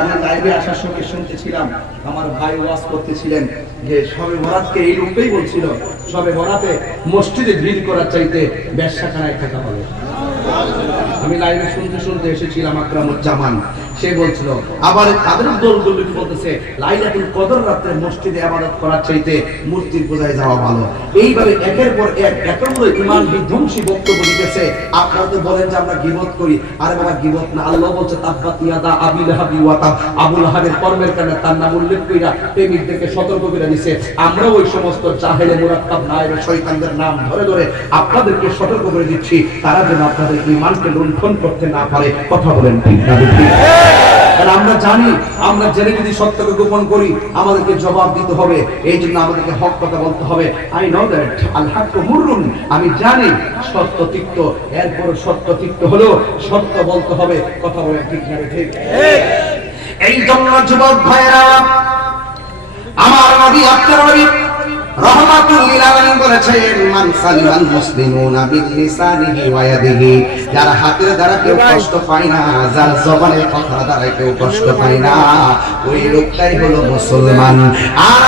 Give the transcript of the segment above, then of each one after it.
আমি লাইভে আমার ভাই ওয়াজ করতেছিলেন যে সবে বরাতকে এই রূপেই বলছিল সবে বরাতে মসজিদে ভিড় করার চাইতে ব্যবসাখানায় হবে। আমি লাইভে শুনতে শুনতে এসেছিলাম আকরামুজ্জামান। সে বলছিল, আবার তাদের দলগুলো বলতেছে? লাইলাতুল কদর রাতে মসজিদে আবাদত করার চাইতে মূর্তির পূজায় যাওয়া ভালো। এইভাবে একের পর এক একেবারে ইমান বিধ্বংসী বক্তব্য দিতেছে। আপনারা তো বলেন যে আমরা গিবত করি। আরে বাবা, গিবত না। আল্লাহ বলছে, তাব্বাত ইয়াদা আবি লাহাবি ওয়া তাব। আবুল লাহাবের কর্মের কারণে তার নাম উল্লেখ কইরা প্রেমিকদেরকে সতর্ক করে দিছে আমরা ওই সমস্ত জাহেলে মুরাক্কাব নায়েবে শয়তানদের নাম ধরে ধরে আপনাদেরকে সতর্ক করে দিচ্ছি। তারা যেন আপনাদের ইমানকে লুণ্ঠন করতে না পারে। কথা বলেন ঠিক না, ঠিক কারণ আমরা জানি, আমরা জেনে যদি সত্যকে গোপন করি, আমাদেরকে জবাব দিতে হবে। এই জন্য আমাদেরকে হক কথা বলতে হবে। আই নো দ্যাট আল হাক্ক মুররুন আমি জানি সত্য তিক্ত। এরপর সত্য তিক্ত হলো সত্য বলতে হবে। কথা বলে ঠিক না ঠিক? এই জন্য যুবক ভাইরা আমার নবী, আপনার নবী রহমাতুল লিল আলামিন বলেছেন, মান সালিমাল মুসলিমুনা বিলিসানিহি ওয়া ইয়াদিহি যার হাতের দ্বারা কেউ কষ্ট পায় না, যার জবানের কথা দ্বারা কেউ কষ্ট পায় না। মুসলমান। আর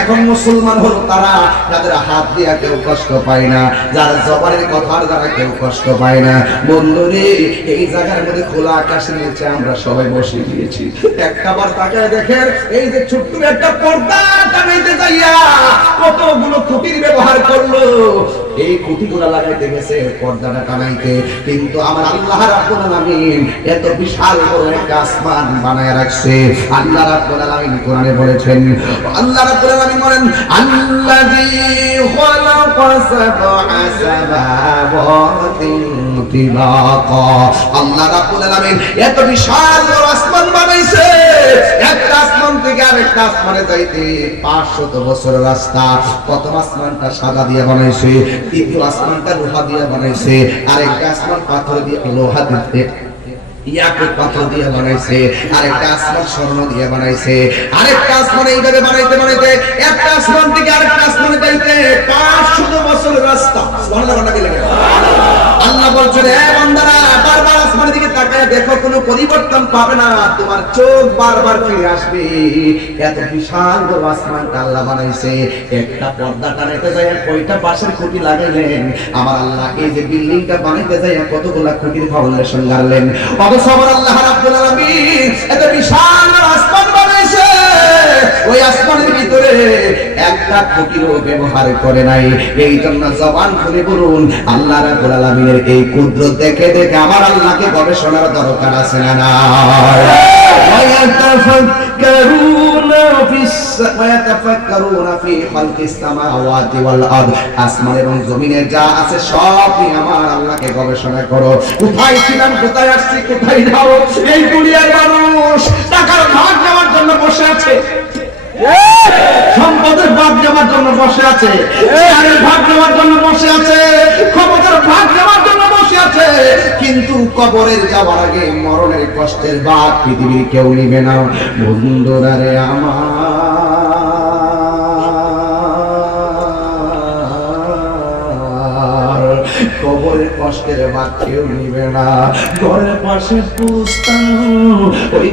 এখন মুসলমান হলো তারা যাদের হাত দিয়া কেউ কষ্ট পায় না, যার জবানের কথার দ্বারা কেউ কষ্ট পায় না। বন্ধুরে, এই জায়গার মধ্যে খোলা আকাশের নিচে আমরা সবাই বসে গিয়েছি। একটা বার তাকায় দেখেন, এই যে ছোট্ট একটা পর্দা টানাইতে যাইয়া করল এই খুঁটিগুলো লাগাইতে গেছে পর্দাটা টানাইতে কিন্তু আমার আল্লাহ আলামিন এত বিশাল বড় একটা আসমান বানায় রাখছে। আল্লাহ রাব্বুল আলামিন কোরআনে বলেছেন, আল্লাহ রাব্বুল আলামিন বলেন আল্লাহ রাব্বুল আলামিন এত বিশাল আরেকটা আসমানে যাইতে 500 বছরের রাস্তা, প্রথম আসমানটা সাদা দিয়ে বানাইছে দ্বিতীয় আসমানটা লোহা দিয়ে বানাইছে, আরেকটা আসমান পাথর দিয়ে লোহা দিয়ে ইয়াকুত পাথর দিয়ে বানাইছে, আরেকটা আসমান স্বর্ণ দিয়ে বানাইছে, আরেকটা আসমান এইভাবে বানাইতে বানাইতে, একটা আসমান থেকে আরেকটা আসমানে যাইতে 500 বছরের রাস্তা। সুবহানাল্লাহ লাগে? আল্লাহ বলছেন তাকায় দেখো কোনো পরিবর্তন পাবে না, তোমার চোখ বারবার ফিরে আসবে। এত বিশাল বড় আসমানটা আল্লাহ বানাইছে। একটা পর্দা টানাইতে যায় কয়টা বাঁশের খুঁটি লাগাইলেন। আমার আল্লাহ এই যে বিল্ডিংটা বানাইতে যায় কতগুলা খুঁটির ফাউন্ডেশন গাড়লেন অবশ্য আমার আল্লাহ রাব্বুল আলামিন এত বিশাল গবেষণার দরকার আছে না আসমান এবং যা আছে সব আমার আল্লাহকে গবেষণা করো। কোথায় ছিলাম কোথায় আসছি কোথায় এই দুনিয়ার মানুষ টাকার ভাগ নেওয়ার জন্য বসে আছে। সম্পদের নেওয়ার জন্য বসে আছে। ভাগ নেওয়ার জন্য বসে আছে। ক্ষমতার ভাগ নেওয়ার জন্য বসে আছে। কিন্তু কবরের যাওয়ার আগে মরণের কষ্টের ভাগ পৃথিবীর কেউ নিবে না। বন্ধুরা রে আমার। কবরের কেউ নিবে না। ঘরের ওই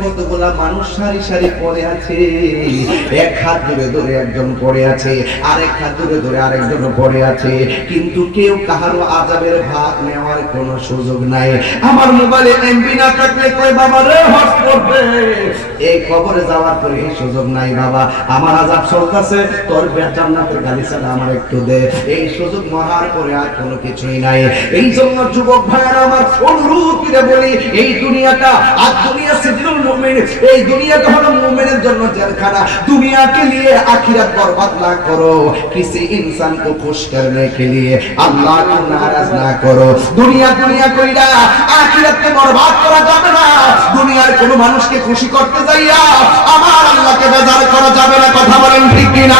কতগুলা মানুষ সারি সারি পড়ে আছে। এক হাত একজন পড়ে আছে, আরেক হাত আরেকজন পড়ে আছে। কিন্তু কেউ কাহারও আজাবের ভাগ নেওয়ার কোনো সুযোগ নাই। আমার মোবাইলে এমবি না থাকলে কয়, বাবা রে হটস্পট দে এই খবরে যাওয়ার পরে সুযোগ নাই, বাবা। আমার আজাব চলতেছে, তোর জান্নাতের গালি ছাড়া আমার একটু দে। এই সুযোগ মরার পরে আর কোনো কিছুই নাই এই জন্য যুবক ভাইয়েরা আমার অনুরোধ করে বলি এই দুনিয়াটা আর দুনিয়া সিদ্দুল মুমিন এই দুনিয়াটা হলো মুমিনের জন্য জেলখানা दुनिया के लिए आखिरत बर्बाद ना करो किसी इंसान को खुश करने के लिए अल्लाह को नाराज ना करो दुनिया दुनिया কইরা আখিরাতকে বরবাদ করা যাবে না দুনিয়ার কোনো মানুষকে খুশি করতে যাইয়া আমার আল্লাহকে বেজার করা যাবে না কথা বলেন ঠিক কিনা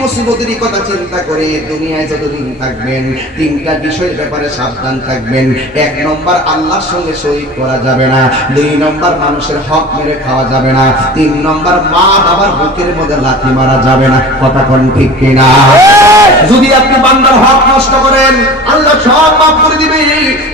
মুসিবতের কথা চিন্তা করে দুনিয়ায় যতদিন থাকবেন, তিনটা বিষয়ের ব্যাপারে সাবধান থাকবেন। এক নম্বর, আল্লাহর সঙ্গে শরীক করা যাবে না। দুই নম্বর, মানুষের হক মেরে খাওয়া যাবে না। তিন নম্বর, মা বাবার বুকের মধ্যে লাথি মারা যাবে না। কথা কোন ঠিক কিনা? যদি আপনি বান্দার হক নষ্ট করেন, আল্লাহ সব মাফ করে দিবে।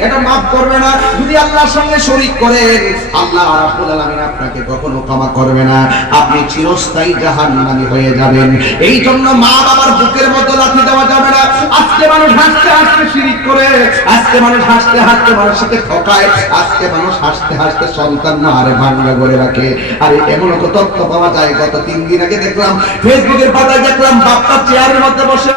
এটা মাফ করবে না। যদি আল্লাহর সঙ্গে শরীক করেন, আল্লাহ রাব্বুল আলামিন আপনাকে কখনো ক্ষমা করবে না। আপনি চিরস্থায়ী জাহান্নামী হয়ে যাবেন। এই জন্য মা বাবার বুকের মতো লাথি দেওয়া যাবে না। আজকে মানুষ হাসতে হাসতে শিরিক করে, আজকে মানুষ হাসতে হাসতে সাথে ঠকায়, আজকে মানুষ হাসতে হাসতে সন্তান না আরে ভাঙ্গা করে রাখে। আরে, এমন তথ্য পাওয়া যায়, গত তিন দিন আগে দেখলাম ফেসবুকের পাতায় দেখলাম, বাপ্পা চেয়ারের মধ্যে বসে